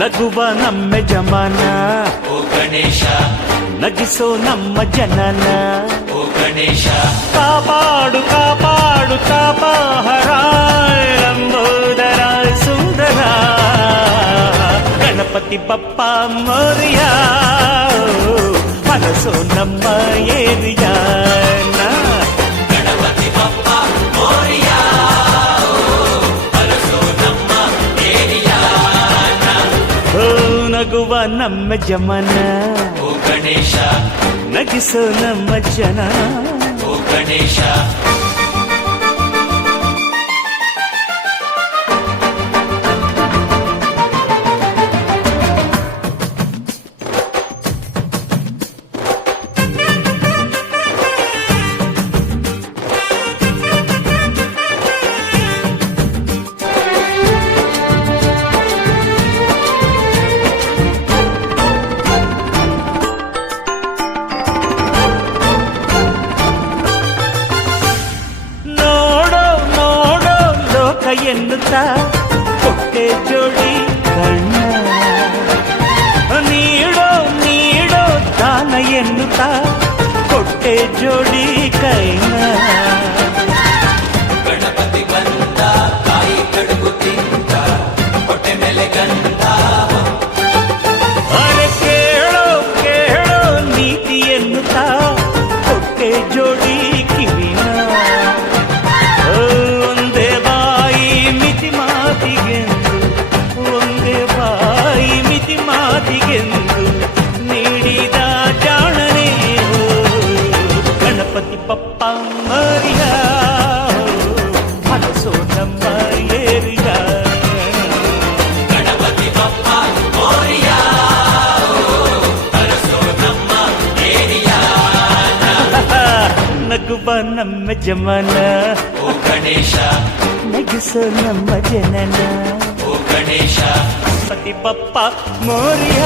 ನಗುವ ನಮ್ಮ ಜಮಾನ ಓ ಗಣೇಶ, ನಗಿಸೋ ನಮ್ಮ ಜನನ ಓ ಗಣೇಶ, ಕಾಪಾಡು ಕಾಪಾಡು ತಾಪಹರ ಲಂಬೋದರ ಸುಂದರ ಗಣಪತಿ ಬಪ್ಪ ಮೋರಿಯ ಮನಸ್ಸು ನಮ್ಮ ಏರಿಯಾನ ಗಣಪತಿ ಬಪ್ಪ ಮೋರಿಯ, ಹರಸೋ ನಮ್ಮ ಏರಿಯಾನ. ಓ ನಗುವ ನಮ್ಮ ಜಮನ ಓ ಗಣೇಶ, ನಗಿಸೋ ನಮ್ಮ ಜನ ಓ ಗಣೇಶ, ನೋಡೋ ನೋಡೋ ಲೋಕ ಎನ್ನುತ್ತಾ ಕೊಟ್ಟೆ ಜೋಡಿ ಕಣ್ಣ ನೀಡೋ ನೀಡೋ ದಾನ ಎನ್ನುತ್ತಾ ಕೊಟ್ಟೆ ಜೋಡಿ ಕೈನ ಗಣಪತಿ ಬಂದ ಕಾಯಿ ಕಡುಬು ತಿಂದ ಹೊಟ್ಟೆ ಮೇಲೆ ಗಂಧ. ಅರೆ ಕೇಳೋ ಕೇಳೋ ನೀತಿ ಎನ್ನುತ್ತಾ ಕೊಟ್ಟೆ ಜೋಡಿ ಕಿವಿನ ಒಂದೇ ಬಾಯಿ ಮಿತಿ ಮಾತಿಗೆಂದು ಒಂದೇ ಬಾಯಿ ಮಿತಿ ಮಾತಿಗೆಂದು ನೀಡಿದ ಜಾಣನೇ ಗಣಪತಿ ಪಪ್ಪ ಮರಿಯ ಮನಸ್ಸು ನಮ್ಮ ಏರಿಯ ಗಣಪತಿ ಬಪ್ಪ ಮೋರಿಯ, ಹರಸೋ ನಮ್ಮ ಏರಿಯಾನ. ನಗುವ ನಮ್ಮ ಜಮನ ಓ ಗಣೇಶ, ನಗಿಸೋ ನಮ್ಮ ಜನನ ಓ ಗಣೇಶ, ಗಣಪತಿ ಬಪ್ಪ ಮೋರಿಯ